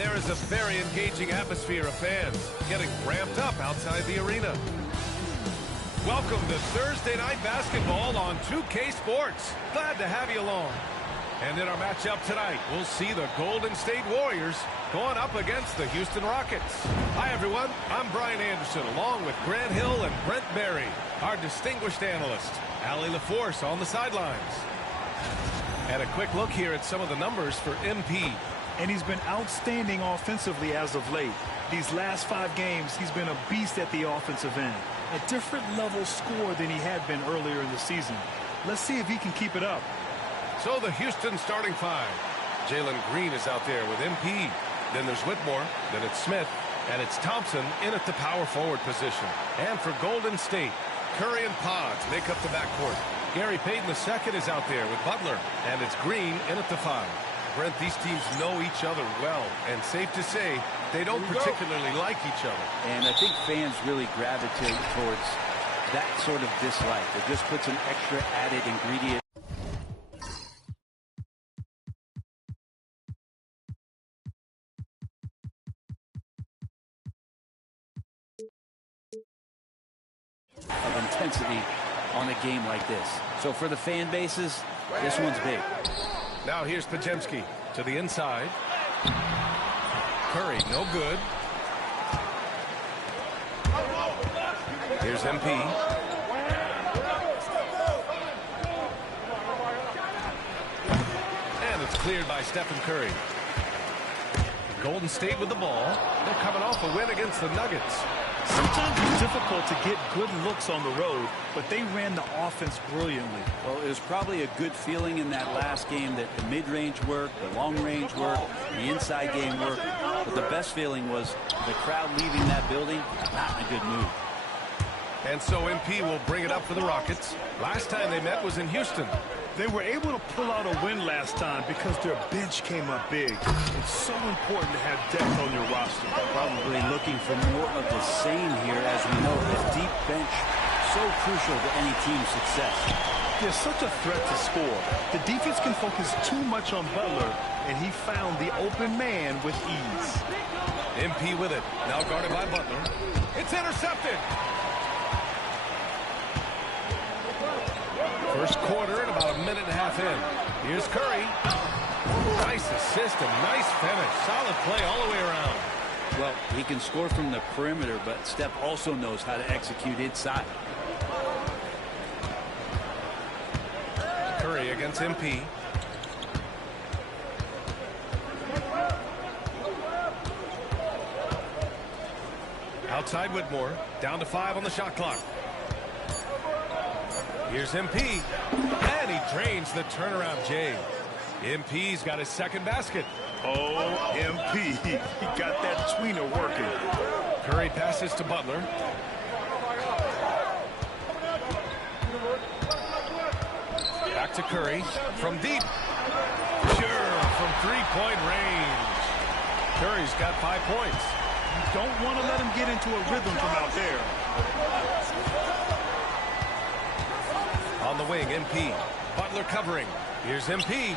there is a very engaging atmosphere of fans getting ramped up outside the arena. Welcome to Thursday Night Basketball on 2K Sports. Glad to have you along. And in our matchup tonight, we'll see the Golden State Warriors going up against the Houston Rockets. Hi, everyone. I'm Brian Anderson, along with Grant Hill and Brent Berry, our distinguished analyst. Allie LaForce on the sidelines. And a quick look here at some of the numbers for MP. And he's been outstanding offensively as of late. These last 5 games, he's been a beast at the offensive end. A different level score than he had been earlier in the season. Let's see if he can keep it up. So the Houston starting 5. Jalen Green is out there with MP. Then there's Whitmore. Then it's Smith. And it's Thompson in at the power forward position. And for Golden State, Curry and Pods make up the backcourt. Gary Payton II is out there with Butler. And it's Green in at the 5. Brent, these teams know each other well. And safe to say, they don't particularly like each other. And I think fans really gravitate towards that sort of dislike. It just puts an extra added ingredient. Of intensity on a game like this. So for the fan bases, this one's big. Now here's Pajemski to the inside. Curry, no good. Here's MP. And it's cleared by Stephen Curry. Golden State with the ball. They're coming off a win against the Nuggets. Sometimes it's difficult to get good looks on the road, but they ran the offense brilliantly. Well, it was probably a good feeling in that last game that the mid-range worked, the long-range worked, the inside game worked. But the best feeling was the crowd leaving that building not in a good mood. And so MP will bring it up for the Rockets. Last time they met was in Houston. They were able to pull out a win last time because their bench came up big. It's so important to have depth on your roster. Probably looking for more of the same here, as we know this deep bench so crucial to any team's success. There's such a threat to score. The defense can focus too much on Butler, and he found the open man with ease. MP with it. Now guarded by Butler. It's intercepted. First quarter and about a minute and a half in. Here's Curry. Nice assist and nice finish. Solid play all the way around. Well, he can score from the perimeter, but Steph also knows how to execute inside. Curry against MP. Outside Whitmore. Down to 5 on the shot clock. Here's MP, and he drains the turnaround J. MP's got his second basket. Oh, MP, he got that tweener working. Curry passes to Butler. Back to Curry from deep. Sure, from three-point range. Curry's got 5 points. You don't want to let him get into a rhythm from out there. On the wing, MP. Butler covering. Here's MP.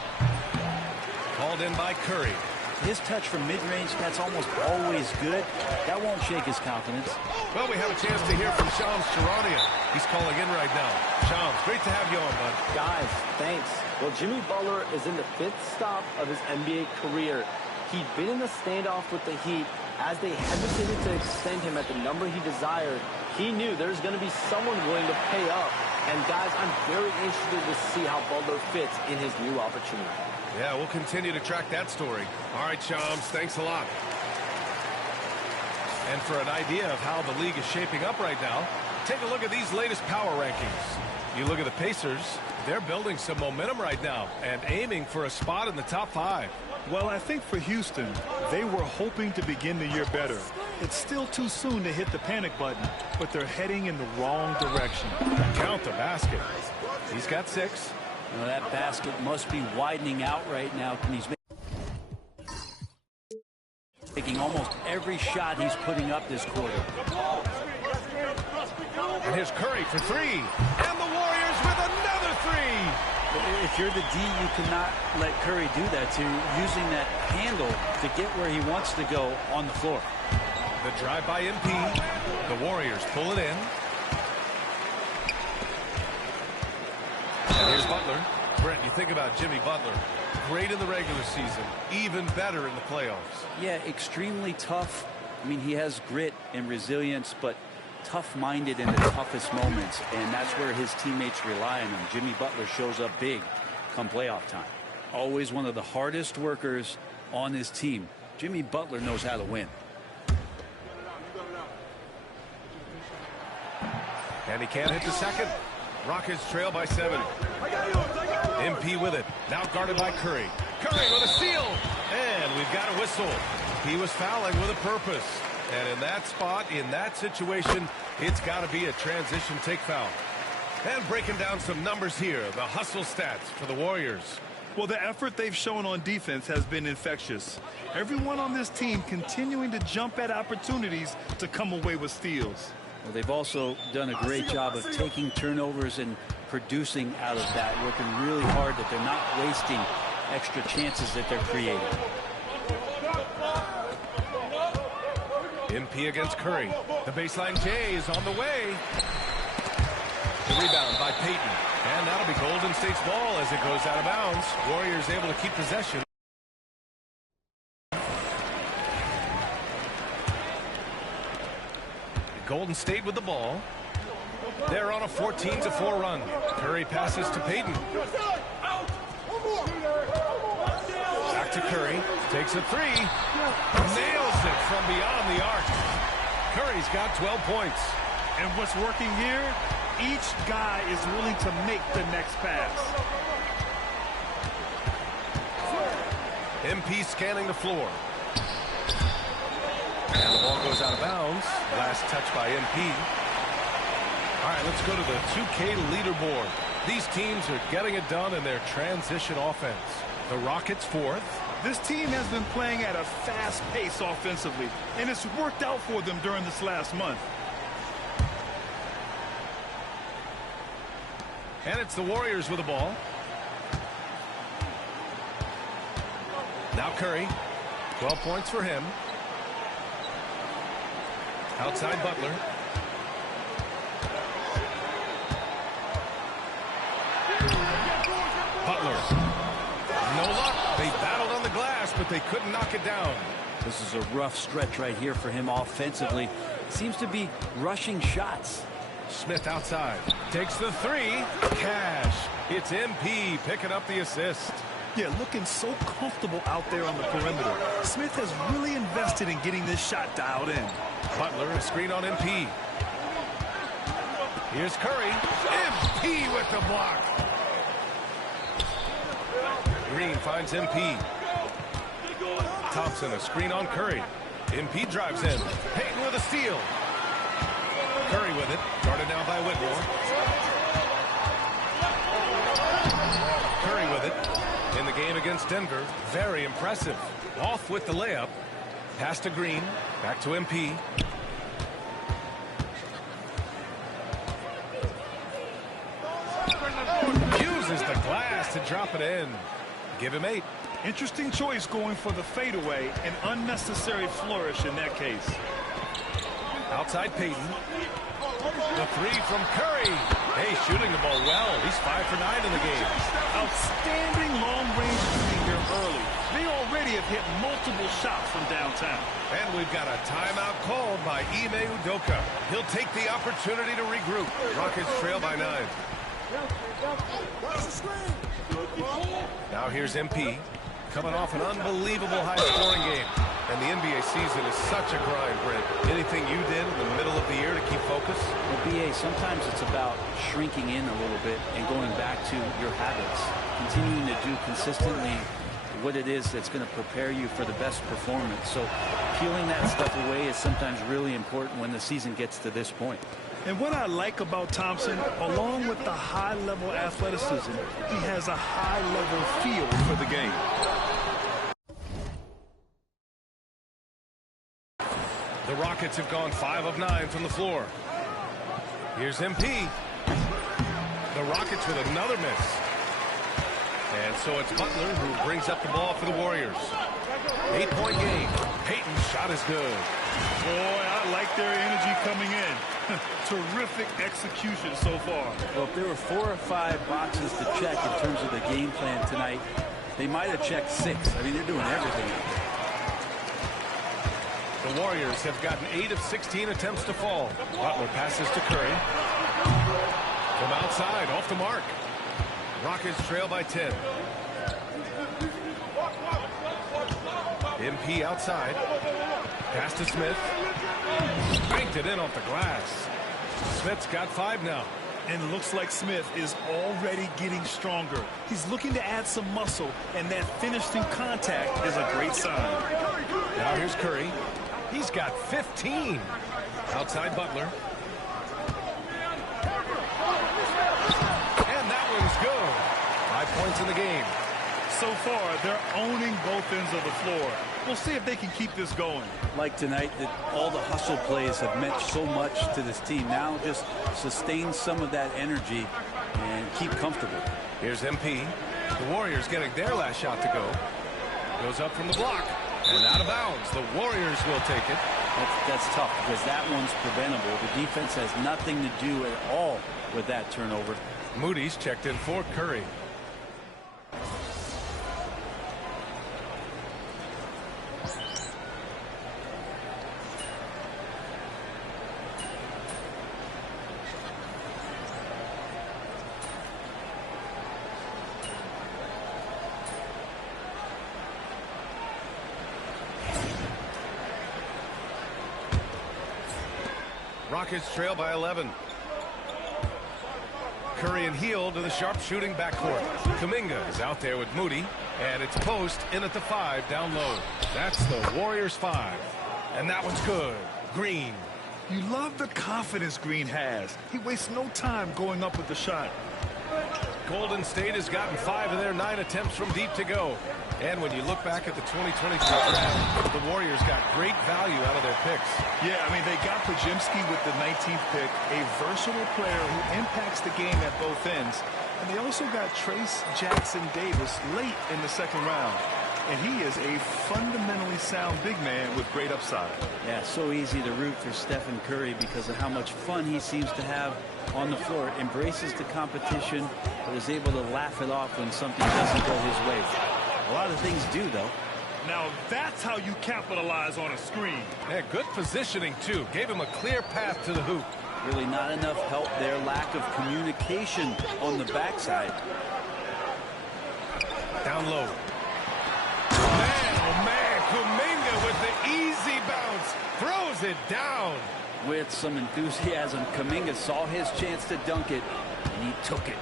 Called in by Curry. His touch from mid-range, that's almost always good. That won't shake his confidence. Well, we have a chance to hear from Shams Charania. He's calling in right now. Shams, great to have you on, bud. Guys, thanks. Well, Jimmy Butler is in the 5th stop of his NBA career. He'd been in the standoff with the Heat. As they hesitated to extend him at the number he desired, he knew there's going to be someone willing to pay up. And, guys, I'm very interested to see how Butler fits in his new opportunity. Yeah, we'll continue to track that story. All right, Shams, thanks a lot. And for an idea of how the league is shaping up right now, take a look at these latest power rankings. You look at the Pacers, they're building some momentum right now and aiming for a spot in the top 5. Well, I think for Houston, they were hoping to begin the year better. It's still too soon to hit the panic button, but they're heading in the wrong direction. Count the basket. He's got 6. Now that basket must be widening out right now. He's making almost every shot he's putting up this quarter. And here's Curry for 3. And the Warriors with another three. If you're the D, you cannot let Curry do that to using that handle to get where he wants to go on the floor. The drive by MP. The Warriors pull it in. And here's Butler. Brent, you think about Jimmy Butler. Great in the regular season. Even better in the playoffs. Yeah, extremely tough. I mean, he has grit and resilience, but tough-minded in the toughest moments, and that's where his teammates rely on him. Jimmy Butler shows up big come playoff time. Always one of the hardest workers on his team. Jimmy Butler knows how to win. And he can't hit the second. Rockets trail by 7. MP with it. Now guarded by Curry. Curry with a steal. And we've got a whistle. He was fouling with a purpose. And in that spot, in that situation, it's got to be a transition take foul. And breaking down some numbers here, the hustle stats for the Warriors. Well, the effort they've shown on defense has been infectious. Everyone on this team continuing to jump at opportunities to come away with steals. Well, they've also done a great job of taking turnovers and producing out of that, working really hard that they're not wasting extra chances that they're creating. MP against Curry. The baseline J is on the way. The rebound by Payton. And that'll be Golden State's ball as it goes out of bounds. Warriors able to keep possession. Golden State with the ball. They're on a 14-4 run. Curry passes to Payton. Back to Curry. Takes a three. Nails it from beyond the arc. Curry's got 12 points. And what's working here? Each guy is willing to make the next pass. MP scanning the floor. And the ball goes out of bounds. Last touch by MP. All right, let's go to the 2K leaderboard. These teams are getting it done in their transition offense. The Rockets fourth. This team has been playing at a fast pace offensively, and it's worked out for them during this last month. And it's the Warriors with the ball. Now Curry. 12 points for him. Outside Butler. Butler. No luck. They battled on the glass, but they couldn't knock it down. This is a rough stretch right here for him offensively. Seems to be rushing shots. Smith outside. Takes the three. Cash. It's MP picking up the assist. Yeah, looking so comfortable out there on the perimeter. Smith has really invested in getting this shot dialed in. Butler, a screen on MP. Here's Curry. MP with the block. Green finds MP. Thompson, a screen on Curry. MP drives in. Payton with a steal. Curry with it. Guarded now by Whitmore. Curry with it. In the game against Denver. Very impressive. Off with the layup. Pass to Green. Back to MP. Uses the glass to drop it in. Give him 8. Interesting choice going for the fadeaway. An unnecessary flourish in that case. Outside Payton. The three from Curry. Hey, shooting the ball well. He's 5 for 9 in the game. Outstanding long-range shooting here early. They already have hit multiple shots from downtown. And we've got a timeout called by Ime Udoka. He'll take the opportunity to regroup. Rockets trail by 9. Now here's MP. Coming off an unbelievable high-scoring game. And the NBA season is such a grind, Brent. Anything you did in the middle of the year to keep focus? Well, BA, sometimes it's about shrinking in a little bit and going back to your habits. Continuing to do consistently what it is that's going to prepare you for the best performance. So peeling that stuff away is sometimes really important when the season gets to this point. And what I like about Thompson, along with the high-level athleticism, he has a high-level feel for the game. The Rockets have gone 5 of 9 from the floor. Here's MP. The Rockets with another miss. And so it's Butler who brings up the ball for the Warriors. 8-point game. Payton's shot is good. Boy, I like their energy coming in. Terrific execution so far. Well, if there were 4 or 5 boxes to check in terms of the game plan tonight, they might have checked 6. I mean, they're doing everything out there. The Warriors have gotten 8 of 16 attempts to fall. Butler passes to Curry. From outside, off the mark. Rockets trail by 10. MP outside. Pass to Smith. Banked it in off the glass. Smith's got 5 now. And looks like Smith is already getting stronger. He's looking to add some muscle, and that finish through contact is a great sign. Now here's Curry. He's got 15. Outside Butler. And that one's good. 5 points in the game. So far, they're owning both ends of the floor. We'll see if they can keep this going. Like tonight, that all the hustle plays have meant so much to this team. Now just sustain some of that energy and keep comfortable. Here's MP. The Warriors getting their last shot to go. Goes up from the block. And out of bounds. The Warriors will take it. That's tough because that one's preventable. The defense has nothing to do at all with that turnover. Moody's checked in for Curry. Rockets trail by 11. Curry and Heel to the sharp-shooting backcourt. Kuminga is out there with Moody, and it's Post in at the 5 down low. That's the Warriors 5, and that one's good. Green. You love the confidence Green has. He wastes no time going up with the shot. Golden State has gotten 5 of their 9 attempts from deep to go. And when you look back at the 2023 draft, the Warriors got great value out of their picks. Yeah, I mean, they got Pajimski with the 19th pick, a versatile player who impacts the game at both ends. And they also got Trace Jackson-Davis late in the second round. And he is a fundamentally sound big man with great upside. Yeah, so easy to root for Stephen Curry because of how much fun he seems to have on the floor. Embraces the competition, but is able to laugh it off when something doesn't go his way. A lot of things do, though. Now that's how you capitalize on a screen. Yeah, good positioning, too. Gave him a clear path to the hoop. Really not enough help there. Lack of communication on the backside. Down low. Man, oh man, Kuminga with the easy bounce. Throws it down. With some enthusiasm, Kuminga saw his chance to dunk it, and he took it.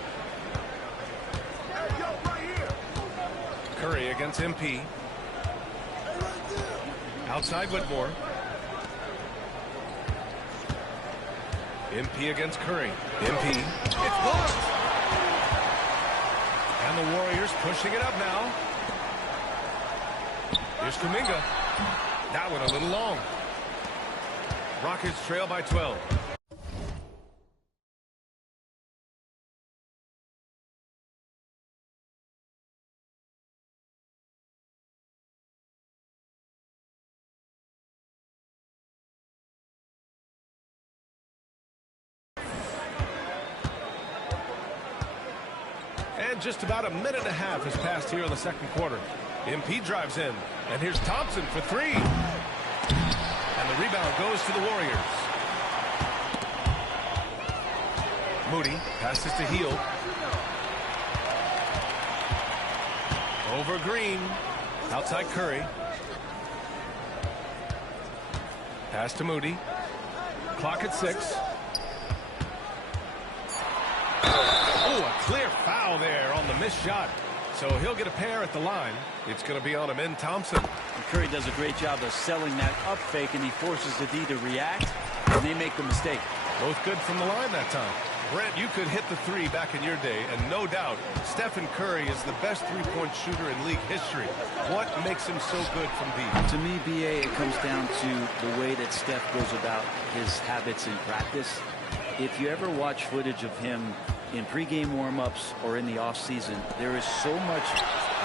Curry against MP. Outside Whitmore. MP against Curry. MP. It's blocked. And the Warriors pushing it up now. Here's Kuminga. That one a little long. Rockets trail by 12. And just about a minute and a half has passed here in the second quarter. MP drives in, and here's Thompson for 3. And the rebound goes to the Warriors. Moody passes to Heel. Over Green. Outside Curry. Pass to Moody. Clock at 6. Oh, a clear foul there on the missed shot. So he'll get a pair at the line. It's going to be on him in Thompson. And Curry does a great job of selling that up fake, and he forces the D to react, and they make the mistake. Both good from the line that time. Brent, you could hit the 3 back in your day, and no doubt, Stephen Curry is the best three-point shooter in league history. What makes him so good from deep? To me, BA, it comes down to the way that Steph goes about his habits in practice. If you ever watch footage of him in pregame warm-ups or in the off-season, there is so much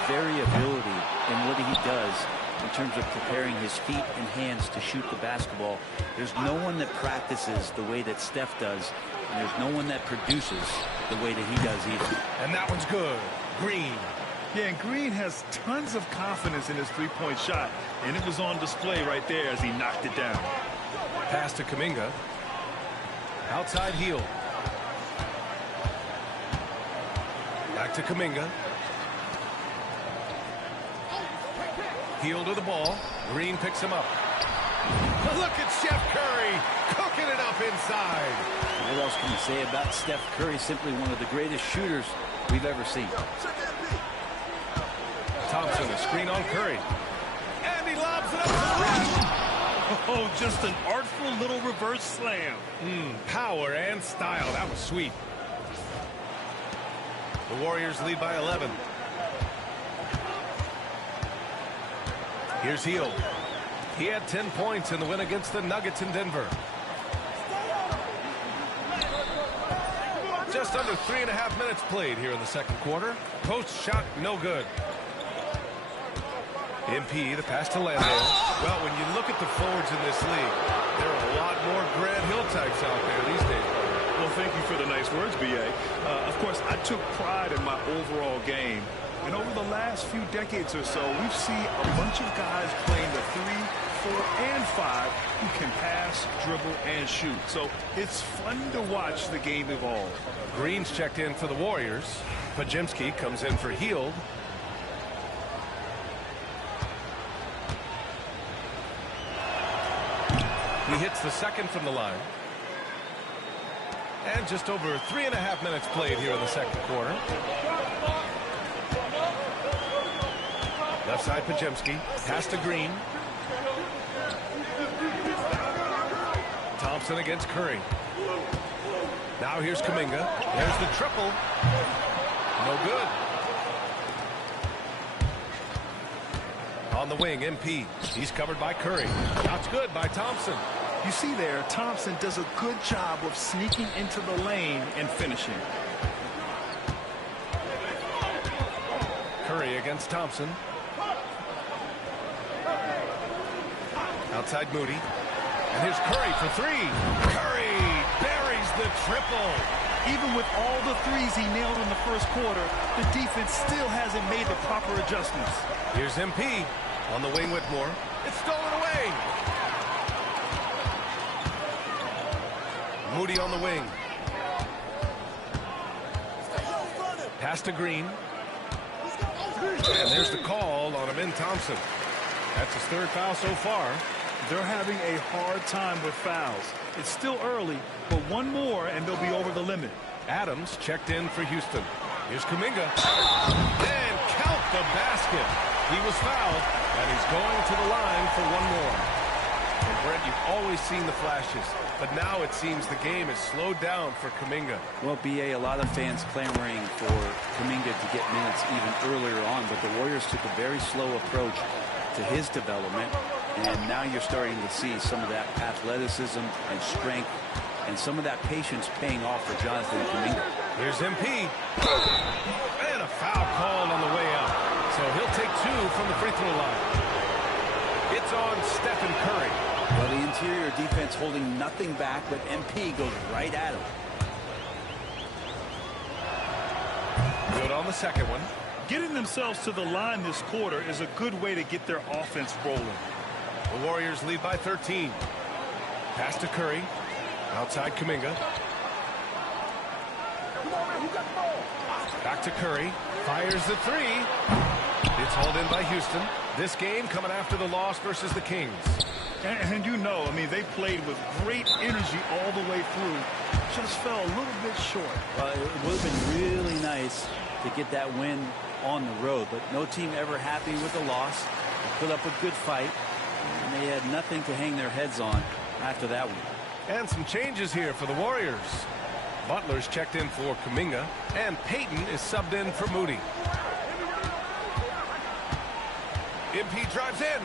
variability in what he does in terms of preparing his feet and hands to shoot the basketball. There's no one that practices the way that Steph does, and there's no one that produces the way that he does either. And that one's good. Green. Yeah, and Green has tons of confidence in his three-point shot, and it was on display right there as he knocked it down. Pass to Kuminga. Outside heel. Back to Kuminga. Heel to the ball. Green picks him up. Look at Steph Curry cooking it up inside. What else can you say about Steph Curry? Simply one of the greatest shooters we've ever seen. Thompson, a screen on Curry. And he lobs it up to the rim. Oh, just an artful little reverse slam. Power and style. That was sweet. The Warriors lead by 11. Here's Hield. He had 10 points in the win against the Nuggets in Denver. Just under 3.5 minutes played here in the second quarter. Post shot, no good. MP, the pass to Landale. Well, when you look at the forwards in this league, there are a lot more Grant Hill types out there these days. Well, thank you for the nice words, B.A. Of course, I took pride in my overall game. And over the last few decades or so, we've seen a bunch of guys playing the 3, 4, and 5 who can pass, dribble, and shoot. So it's fun to watch the game evolve. Green's checked in for the Warriors. Pajemski comes in for Hield. He hits the second from the line. And just over 3.5 minutes played here in the second quarter. Left side Pajemski. Pass to Green. Thompson against Curry. Now here's Kuminga. There's the triple. No good. On the wing, MP. He's covered by Curry. Shot's good by Thompson. You see there, Thompson does a good job of sneaking into the lane and finishing. Curry against Thompson. Outside Moody. And here's Curry for three. Curry buries the triple. Even with all the threes he nailed in the first quarter, the defense still hasn't made the proper adjustments. Here's MP on the wing Whitmore. It's stolen away. Moody on the wing. Pass to Green. And there's the call on Amin Thompson. That's his third foul so far. They're having a hard time with fouls. It's still early, but one more and they'll be over the limit. Adams checked in for Houston. Here's Kuminga. And count the basket. He was fouled, and he's going to the line for one more. And Brent, you've always seen the flashes, but now it seems the game is slowed down for Kuminga. Well, B.A., a lot of fans clamoring for Kuminga to get minutes even earlier on, but the Warriors took a very slow approach to his development, and now you're starting to see some of that athleticism and strength and some of that patience paying off for Jonathan Kuminga. Here's MP. And a foul called on the way out. So he'll take two from the free throw line. It's on Stephen Curry. Well, the interior defense holding nothing back, but MP goes right at him. Good on the second one. Getting themselves to the line this quarter is a good way to get their offense rolling. The Warriors lead by 13. Pass to Curry. Outside Kuminga. Back to Curry. Fires the three. It's hauled in by Houston. This game coming after the loss versus the Kings. And you know, I mean, they played with great energy all the way through. Just fell a little bit short. Well, it would have been really nice to get that win on the road, but no team ever happy with a loss. They put up a good fight, and they had nothing to hang their heads on after that one. And some changes here for the Warriors. Butler's checked in for Kuminga, and Payton is subbed in for Moody. MP drives in.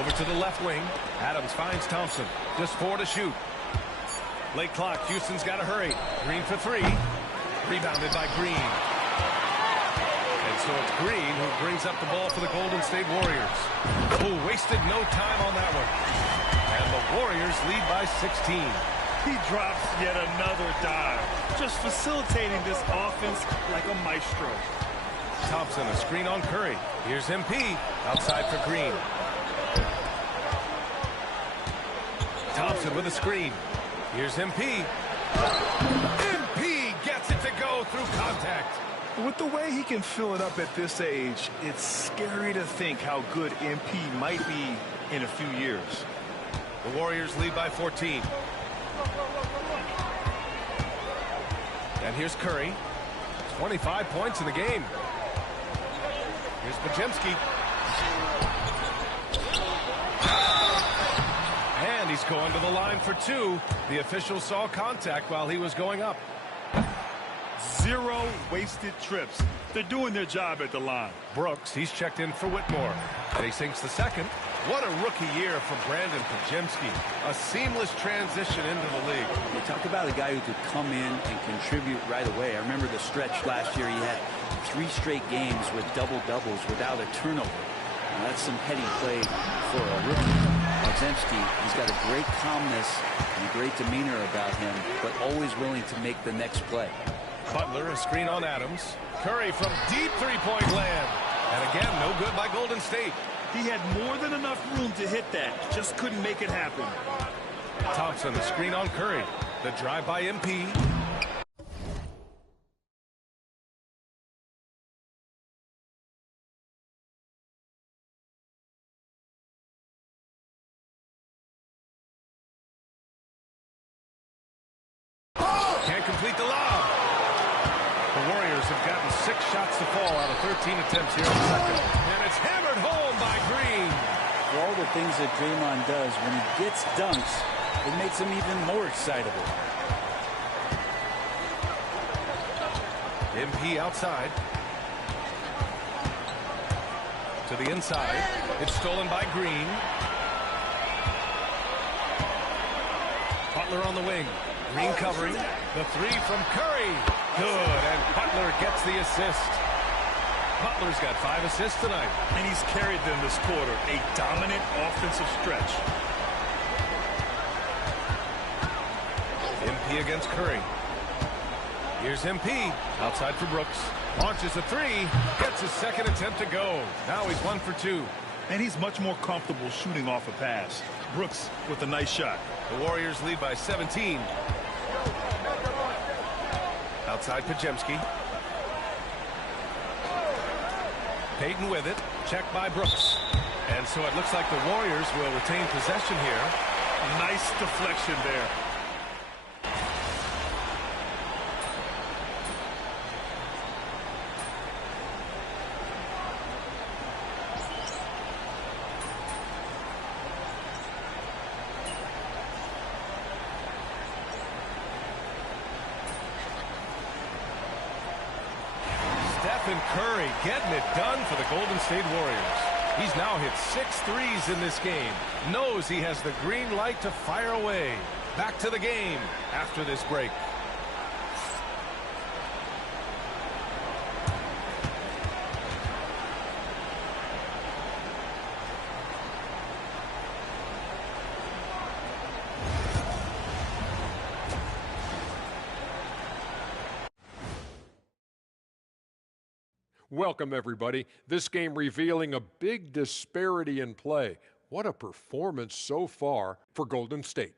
Over to the left wing. Adams finds Thompson. Just 4 to shoot. Late clock. Houston's got to hurry. Green for three. Rebounded by Green. And so it's Green who brings up the ball for the Golden State Warriors. Oh, wasted no time on that one. And the Warriors lead by 16. He drops yet another dive, just facilitating this offense like a maestro. Thompson, a screen on Curry. Here's MP, outside for Green. Thompson with a screen. Here's MP. MP gets it to go through contact. With the way he can fill it up at this age, it's scary to think how good MP might be in a few years. The Warriors lead by 14. And here's Curry. 25 points in the game. Here's Podziemski. And he's going to the line for two. The official saw contact while he was going up. 0 wasted trips. They're doing their job at the line. Brooks, he's checked in for Whitmore. And he sinks the second. What a rookie year from Brandon Podziemski. A seamless transition into the league. You talk about a guy who could come in and contribute right away. I remember the stretch last year. He had 3 straight games with double-doubles without a turnover. Now, that's some heady play for a rookie. Podziemski, he's got a great calmness and a great demeanor about him, but always willing to make the next play. Butler, a screen on Adams. Curry from deep three-point land. And again, no good by Golden State. He had more than enough room to hit that, just couldn't make it happen. Thompson, the screen on Curry. The drive by MP. Can't complete the lob. The Warriors have gotten 6 shots to fall out of 13 attempts here in the second. And it's hammered home by Green. For all the things that Draymond does, when he gets dunks, it makes him even more excitable. MP outside. To the inside. It's stolen by Green. Butler on the wing. Green covering. The 3 from Curry. Good, and Butler gets the assist. Butler's got 5 assists tonight. And he's carried them this quarter. A dominant offensive stretch. MP against Curry. Here's MP. Outside for Brooks. Launches a 3. Gets his second attempt to go. Now he's 1 for 2. And he's much more comfortable shooting off a pass. Brooks with a nice shot. The Warriors lead by 17. Outside Podziemski. Payton with it. Checked by Brooks. And so it looks like the Warriors will retain possession here. Nice deflection there. Stephen Curry getting it done for the Golden State Warriors. He's now hit 6 threes in this game. Knows he has the green light to fire away. Back to the game after this break. Welcome, everybody. This game revealing a big disparity in play. What a performance so far for Golden State.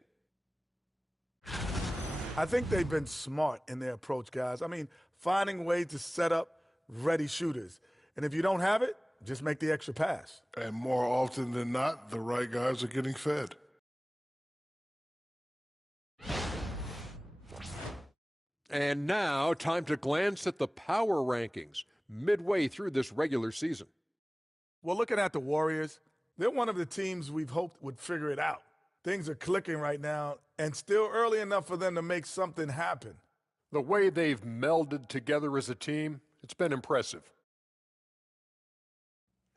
I think they've been smart in their approach, guys. I mean, finding ways to set up ready shooters. And if you don't have it, just make the extra pass. And more often than not, the right guys are getting fed. And now, time to glance at the power rankings midway through this regular season. Well, looking at the Warriors, they're one of the teams we've hoped would figure it out. Things are clicking right now, and still early enough for them to make something happen. The way they've melded together as a team, it's been impressive.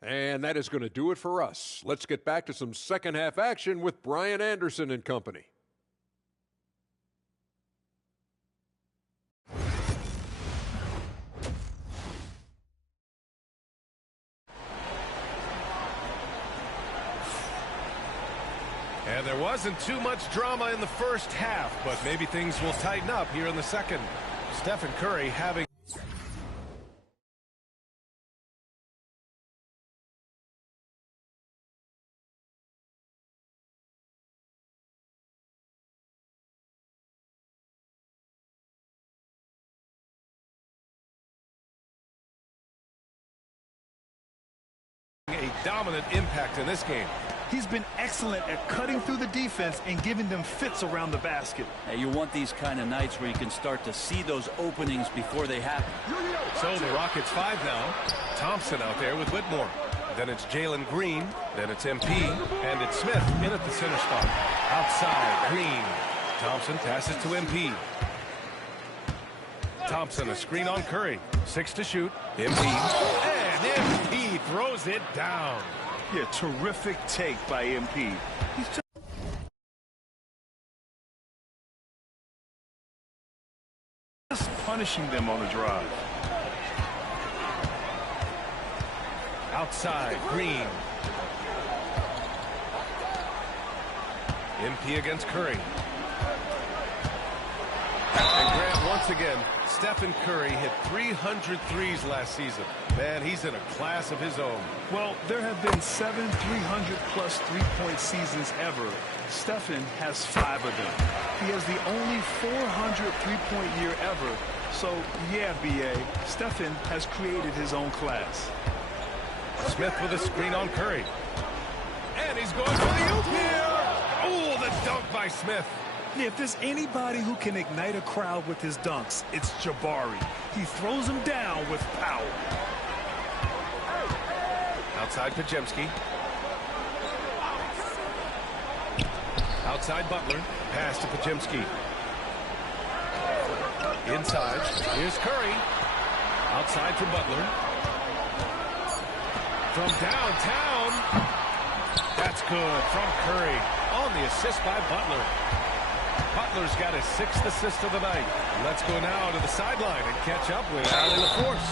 And that is going to do it for us. Let's get back to some second half action with Brian Anderson and company. there wasn't too much drama in the first half, but maybe things will tighten up here in the second. Stephen Curry having a dominant impact in this game. He's been excellent at cutting through the defense and giving them fits around the basket. You want these kind of nights where you can start to see those openings before they happen. So the Rockets 5 now. Thompson out there with Whitmore. Then it's Jalen Green. Then it's MP. And it's Smith in at the center spot. Outside, Green. Thompson passes to MP. Thompson, a screen on Curry. 6 to shoot. MP. And MP throws it down. Yeah, terrific take by MP. He's just punishing them on the drive. Outside, Green. MP against Curry. And Grant, once again, Stephen Curry hit 300 threes last season. Man, he's in a class of his own. Well, there have been 7 300-plus three-point seasons ever. Stephen has 5 of them. He has the only 400 three-point year ever. So, yeah, B.A., Stephen has created his own class. Smith with a screen on Curry. And he's going for the oop here. Oh, the dunk by Smith. Yeah, if there's anybody who can ignite a crowd with his dunks, it's Jabari. He throws them down with power. Outside Pajemski. Outside Butler. Pass to Pajemski. Inside. Here's Curry. Outside for Butler. From downtown. That's good from Curry. On the assist by Butler. Butler's got his 6th assist of the night. Let's go now to the sideline and catch up with Allie LaForce.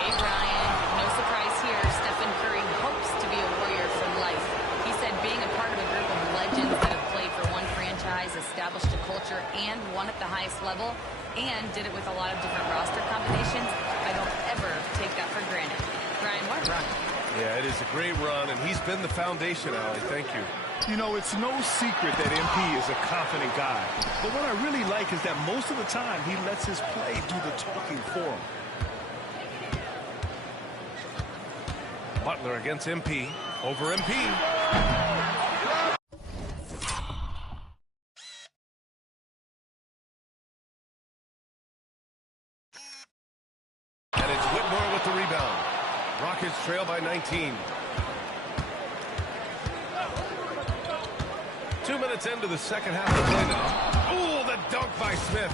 Hey, Brian. No surprise here. Stephen Curry hopes to be a Warrior for life. He said being a part of a group of legends that have played for one franchise, established a culture, and won at the highest level, and did it with a lot of different roster combinations, I don't ever take that for granted. Brian, what a run. Yeah, it is a great run, and he's been the foundation, Allie. Thank you. You know, it's no secret that MP is a confident guy. But what I really like is that most of the time he lets his play do the talking for him. Butler against MP. Over MP. And it's Whitmore with the rebound. Rockets trail by 19. 2 minutes into the second half of the play now. Oh, the dunk by Smith.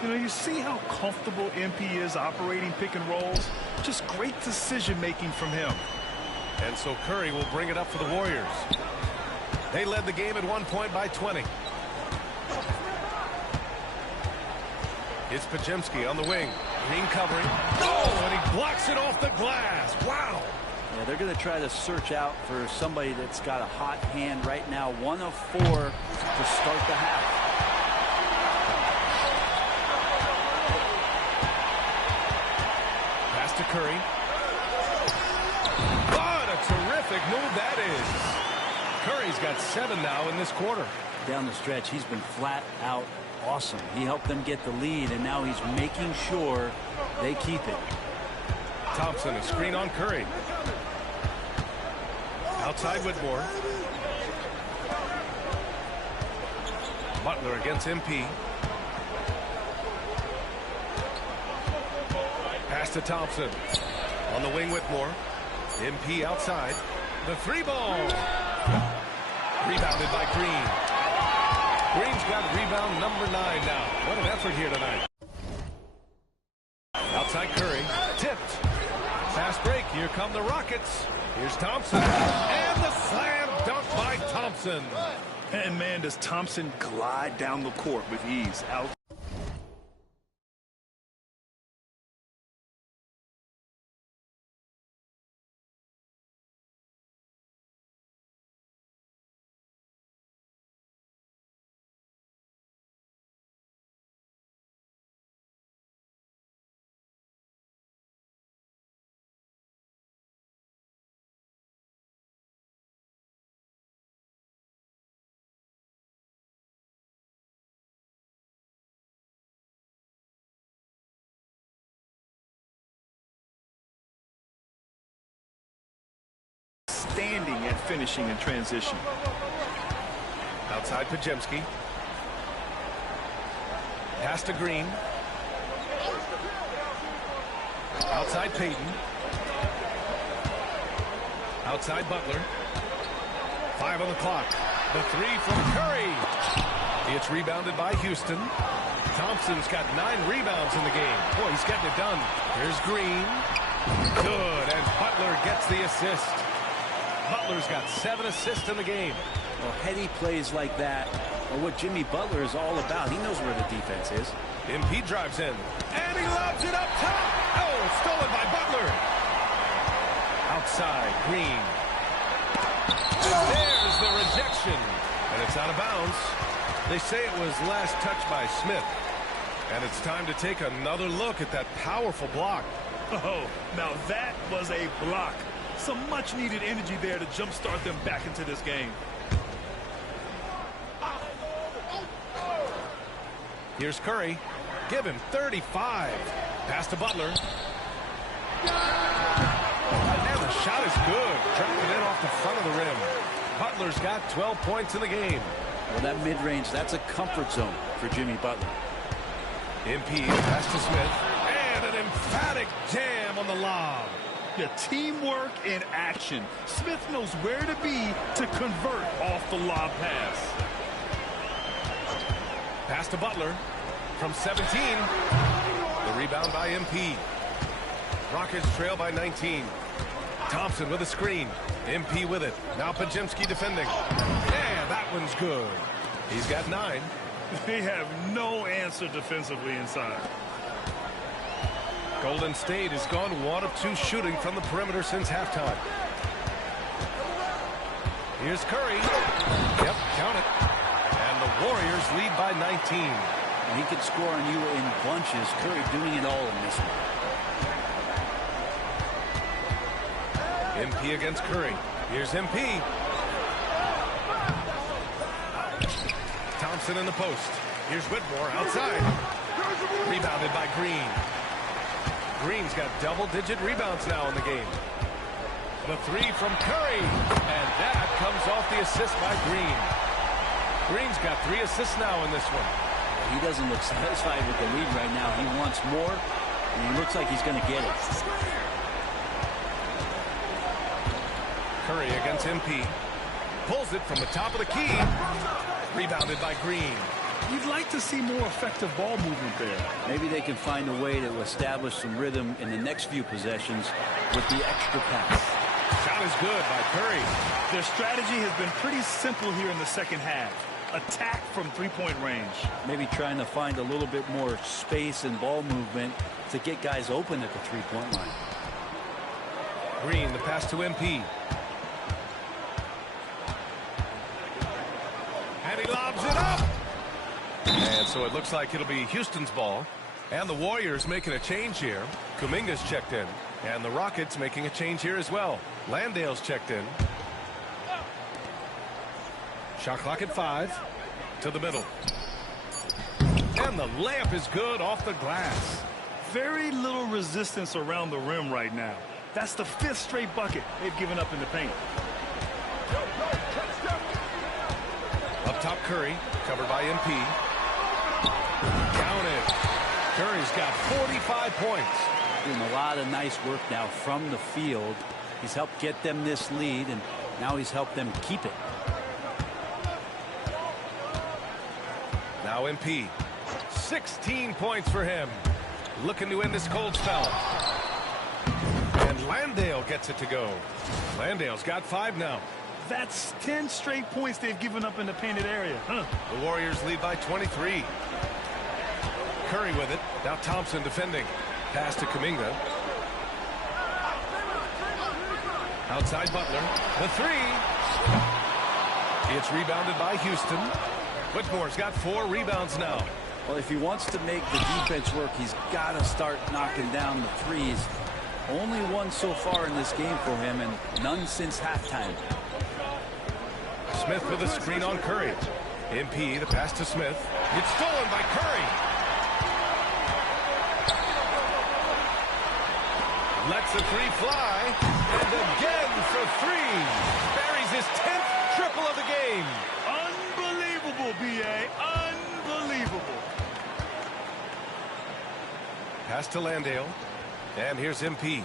You know, you see how comfortable MP is operating pick and rolls? Just great decision-making from him. And so Curry will bring it up for the Warriors. They led the game at one point by 20. It's Pajemski on the wing. Green covering. Oh, and he blocks it off the glass. Wow. Yeah, they're going to try to search out for somebody that's got a hot hand right now. 1 of 4 to start the half. Pass to Curry. What a terrific move that is. Curry's got 7 now in this quarter. Down the stretch, he's been flat out awesome. He helped them get the lead, and now he's making sure they keep it. Thompson, a screen on Curry. Outside Whitmore. Butler against MP. Pass to Thompson. On the wing, Whitmore. MP outside. The 3-ball. Rebounded by Green. Green's got rebound number 9 now. What an effort here tonight. Outside Curry. Tipped. Fast break. Here come the Rockets. Here's Thompson. And the slam dunk by Thompson. And, man, does Thompson glide down the court with ease. Out. outstanding at finishing in transition. Outside Pajemski. Pass to Green. Outside Payton. Outside Butler. 5 on the clock. The three from Curry. It's rebounded by Houston. Thompson's got 9 rebounds in the game. Boy, he's getting it done. Here's Green. Good, and Butler gets the assist. Butler's got 7 assists in the game. Well, heady plays like that are what Jimmy Butler is all about. He knows where the defense is. MP drives in, and he lobs it up top. Oh, stolen by Butler. Outside, Green. There's the rejection, and it's out of bounds. They say it was last touched by Smith. And it's time to take another look at that powerful block. Oh, now that was a block. Some much-needed energy there to jumpstart them back into this game. Here's Curry. Give him 35. Pass to Butler. And the shot is good. Dropped it in off the front of the rim. Butler's got 12 points in the game. Well, that mid-range, that's a comfort zone for Jimmy Butler. MP, pass to Smith. And an emphatic jam on the lob. Yeah, teamwork in action. Smith knows where to be to convert off the lob pass. Pass to Butler from 17. The rebound by MP. Rockets trail by 19. Thompson with a screen. MP with it. Now Pajemski defending. Yeah, that one's good. He's got 9. They have no answer defensively inside. Golden State has gone 1 of 2 shooting from the perimeter since halftime. Here's Curry. Yep, count it. And the Warriors lead by 19. And he can score on you in bunches. Curry doing it all in this one. MP against Curry. Here's MP. Thompson in the post. Here's Whitmore outside. Rebounded by Green. Green's got double-digit rebounds now in the game. The three from Curry. And that comes off the assist by Green. Green's got 3 assists now in this one. He doesn't look satisfied with the lead right now. He wants more, and he looks like he's going to get it. Curry against MP. Pulls it from the top of the key. Rebounded by Green. You'd like to see more effective ball movement there. Maybe they can find a way to establish some rhythm in the next few possessions with the extra pass. Shot is good by Curry. Their strategy has been pretty simple here in the second half. Attack from three-point range. Maybe trying to find a little bit more space and ball movement to get guys open at the three-point line. Green, the pass to MP. And he lobs it up. And so it looks like it'll be Houston's ball. And the Warriors making a change here. Kuminga's checked in. And the Rockets making a change here as well. Landale's checked in. Shot clock at 5. To the middle. And the layup is good off the glass. Very little resistance around the rim right now. That's the 5th straight bucket they've given up in the paint. Up top, Curry, covered by MP. Counted. Curry's got 45 points. Doing a lot of nice work now from the field. He's helped get them this lead, and now he's helped them keep it. Now MP. 16 points for him. Looking to end this cold spell. And Landale gets it to go. Landale's got 5 now. That's 10 straight points they've given up in the painted area. The Warriors lead by 23. Curry with it. Now Thompson defending. Pass to Kuminga. Outside Butler. The 3. It's rebounded by Houston. Whitmore's got 4 rebounds now. Well, if he wants to make the defense work, he's got to start knocking down the threes. Only 1 so far in this game for him, and none since halftime. Smith with a screen on Curry. MP, the pass to Smith. It's stolen by Curry. Lets the 3 fly. And again, for three. Buries his 10th triple of the game. Unbelievable, B.A. Unbelievable. Pass to Landale. And here's MP.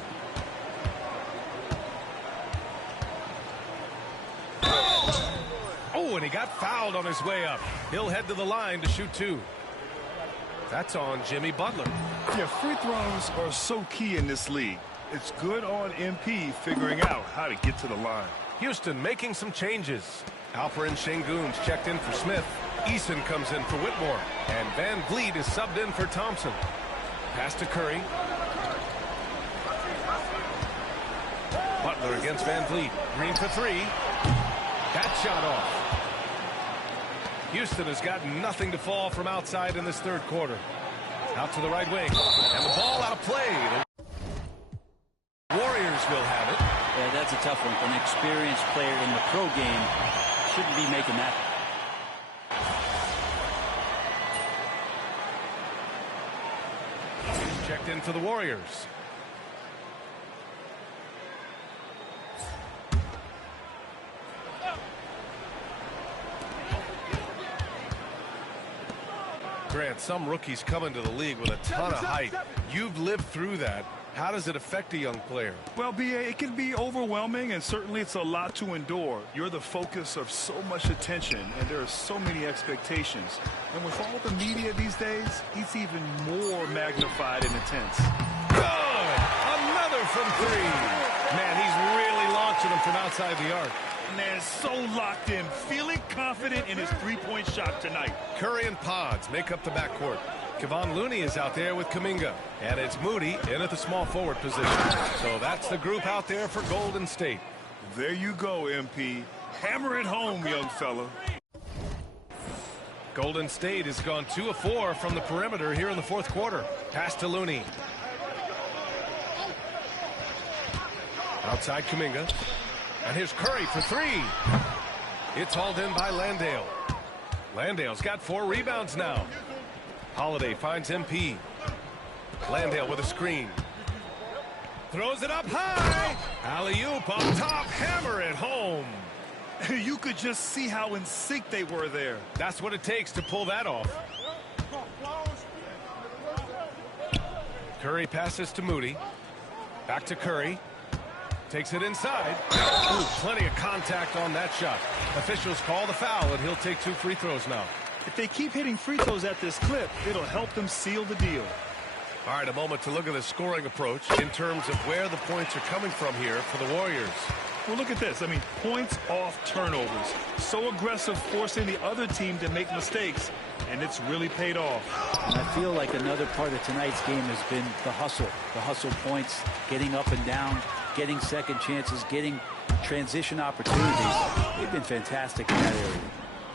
Oh, and he got fouled on his way up. He'll head to the line to shoot two. That's on Jimmy Butler. Yeah, free throws are so key in this league. It's good on MP figuring out how to get to the line. Houston making some changes. Alperen Şengün's checked in for Smith. Eason comes in for Whitmore. And Van Vliet is subbed in for Thompson. Pass to Curry. Butler against Van Vliet. Green for three. That shot off. Houston has got nothing to fall from outside in this third quarter. Out to the right wing. And the ball out of play. The Warriors will have it. Yeah, that's a tough one. An experienced player in the pro game shouldn't be making that. He's checked in for the Warriors. Grant, some rookies come into the league with a ton of height. You've lived through that. How does it affect a young player? Well, B.A., it can be overwhelming, and certainly it's a lot to endure. You're the focus of so much attention, and there are so many expectations. And with all the media these days, it's even more magnified and intense. Good! Another from three. Man, he's really launching them from outside the arc. Man, so locked in, feeling confident in his three-point shot tonight. Curry and Pods make up the backcourt. Kevon Looney is out there with Kuminga. And it's Moody in at the small forward position. So that's the group out there for Golden State. There you go, MP. Hammer it home, young fella. Golden State has gone 2 of 4 from the perimeter here in the fourth quarter. Pass to Looney. Outside Kuminga. And here's Curry for three. It's hauled in by Landale. Landale's got 4 rebounds now. Holiday finds MP. Landale with a screen. Throws it up high. Alley-oop up top. Hammer it home. You could just see how in sync they were there. That's what it takes to pull that off. Curry passes to Moody. Back to Curry. Takes it inside. Ooh, plenty of contact on that shot. Officials call the foul, and he'll take 2 free throws now. If they keep hitting free throws at this clip, it'll help them seal the deal. All right, a moment to look at the scoring approach in terms of where the points are coming from here for the Warriors. Well, look at this. I mean, points off turnovers. So aggressive, forcing the other team to make mistakes, and it's really paid off. And I feel like another part of tonight's game has been the hustle. The hustle points, getting up and down, getting second chances, getting transition opportunities. They've been fantastic in that area.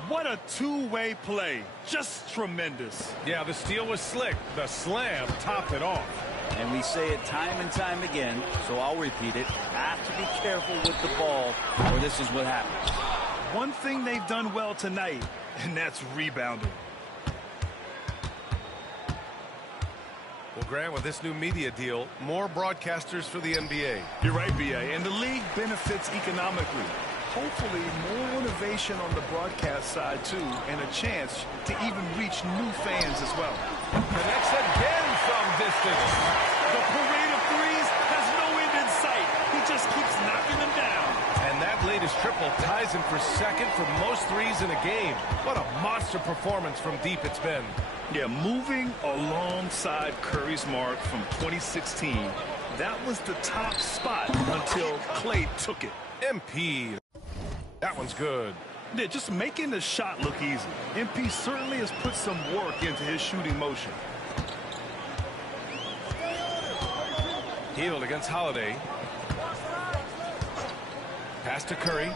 What a two-way play. Just tremendous. Yeah, the steal was slick. The slam topped it off. And we say it time and time again, so I'll repeat it. Have to be careful with the ball, or this is what happens. One thing they've done well tonight, and that's rebounding. Well, Grant, with this new media deal, more broadcasters for the NBA. You're right, B.A., and the league benefits economically. Hopefully, more innovation on the broadcast side, too, and a chance to even reach new fans as well. Connects again from distance. The parade of threes has no end in sight. He just keeps knocking them down. And that latest triple ties him for second for most threes in a game. What a monster performance from deep it's been. Yeah, moving alongside Curry's mark from 2016, that was the top spot until Clay took it. MP. That one's good. Yeah, just making the shot look easy. MP certainly has put some work into his shooting motion. Healed against Holiday. Pass to Curry.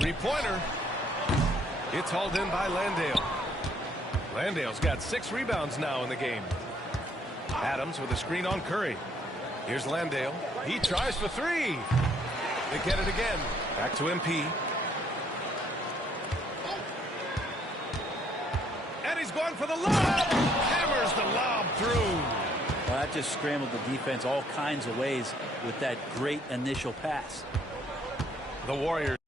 Three-pointer. It's hauled in by Landale. Landale's got 6 rebounds now in the game. Adams with a screen on Curry. Here's Landale. He tries for 3. They get it again. Back to MP. And he's going for the lob. Hammers the lob through. Well, that just scrambled the defense all kinds of ways with that great initial pass. The Warriors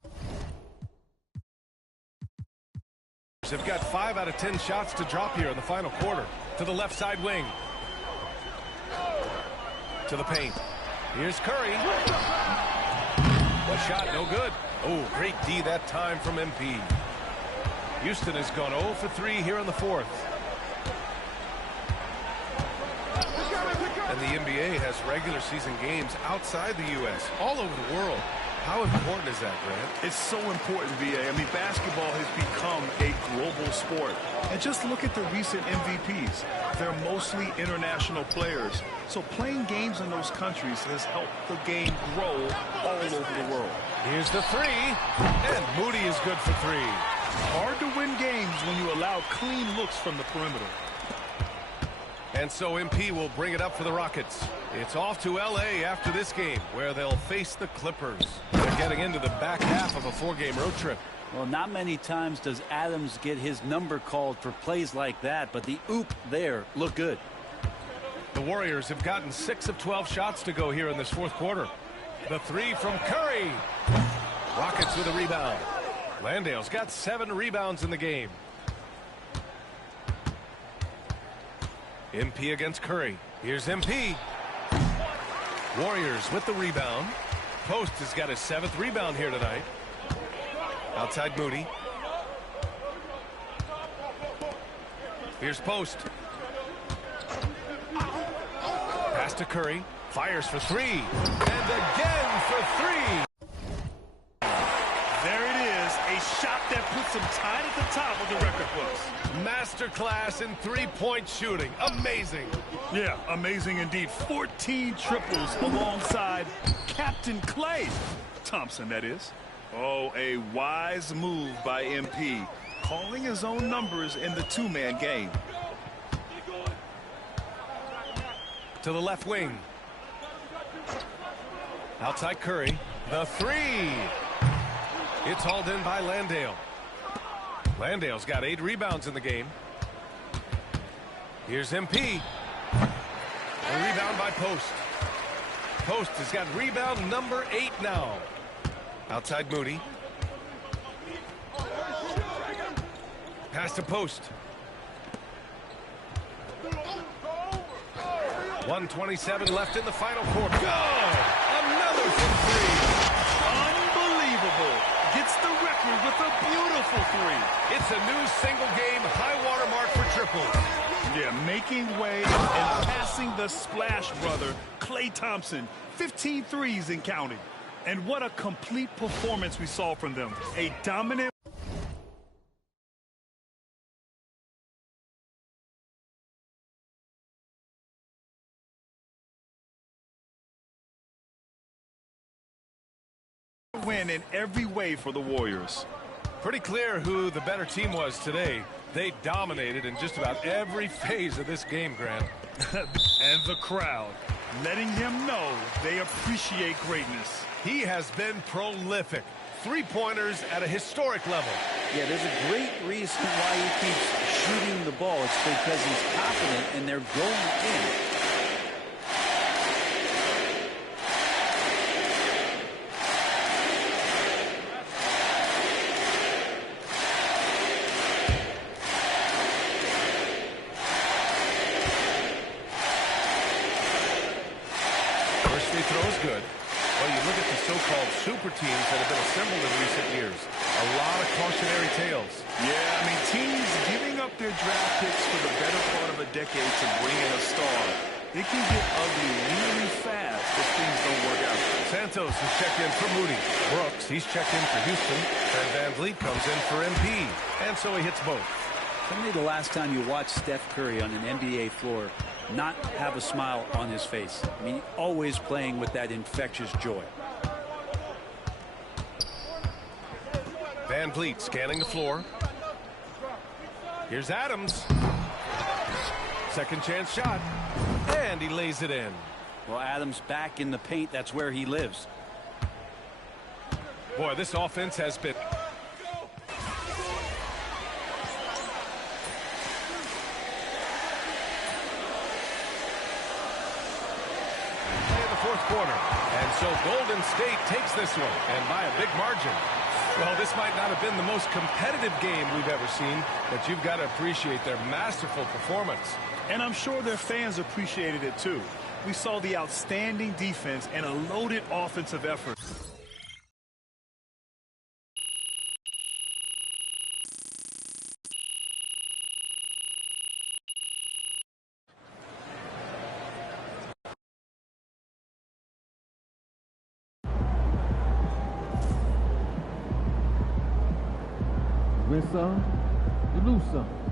have got 5 out of 10 shots to drop here in the final quarter. To the left side wing. To the paint. Here's Curry. A shot, no good. Oh, great D that time from MP. Houston has gone 0 for 3 here in the fourth. And the NBA has regular season games outside the U.S., all over the world. How important is that, Grant? It's so important, VA. I mean, basketball has become a global sport. And just look at the recent MVPs. They're mostly international players. So playing games in those countries has helped the game grow all over the world. Here's the three. And Moody is good for 3. Hard to win games when you allow clean looks from the perimeter. And so MP will bring it up for the Rockets. It's off to L.A. after this game, where they'll face the Clippers. They're getting into the back half of a 4-game road trip. Well, not many times does Adams get his number called for plays like that, but the oop there looked good. The Warriors have gotten 6 of 12 shots to go here in this fourth quarter. The 3 from Curry. Rockets with a rebound. Landale's got 7 rebounds in the game. MP against Curry. Here's MP. Warriors with the rebound. Post has got his 7th rebound here tonight. Outside Moody. Here's Post. Pass to Curry. Fires for 3. And again for 3. There it is, a shot that puts him tied at the top of the record books. Masterclass in 3-point shooting. Amazing. Yeah, amazing indeed. 14 triples alongside Captain Klay Thompson, that is. Oh, a wise move by MP, calling his own numbers in the 2-man game. To the left wing. Outside Curry. The 3. It's hauled in by Landale. Landale's got 8 rebounds in the game. Here's MP. A rebound by Post. Post has got rebound number 8 now. Outside Moody. Pass to Post. 1:27 left in the final quarter. Good! Another from 3. Unbelievable. Gets the record with a beautiful 3. It's a new single-game high-water mark for triples. Yeah, making way and passing the splash brother, Klay Thompson. 15 threes and counting. And what a complete performance we saw from them. A dominant win in every way for the Warriors. Pretty clear who the better team was today. They dominated in just about every phase of this game, Grant. And the crowd, letting him know they appreciate greatness. He has been prolific. 3-pointers at a historic level. Yeah, there's a great reason why he keeps shooting the ball. It's because he's confident and they're going in. Good. Well, you look at the so-called super teams that have been assembled in recent years. A lot of cautionary tales. Yeah, I mean, teams giving up their draft picks for the better part of a decade to bring in a star. It can get ugly really fast if things don't work out. Santos has checked in for Moody. Brooks, he's checked in for Houston. And Van Vliet comes in for MP. And so he hits both. Tell me the last time you watched Steph Curry on an NBA floor not have a smile on his face. I mean, always playing with that infectious joy. Van Vliet scanning the floor. Here's Adams. Second chance shot. And he lays it in. Well, Adams back in the paint. That's where he lives. Boy, this offense has been... fourth quarter. And so Golden State takes this one, and by a big margin. Well, this might not have been the most competitive game we've ever seen, but you've got to appreciate their masterful performance. And I'm sure their fans appreciated it too. We saw the outstanding defense and a loaded offensive effort. Win some, you lose some.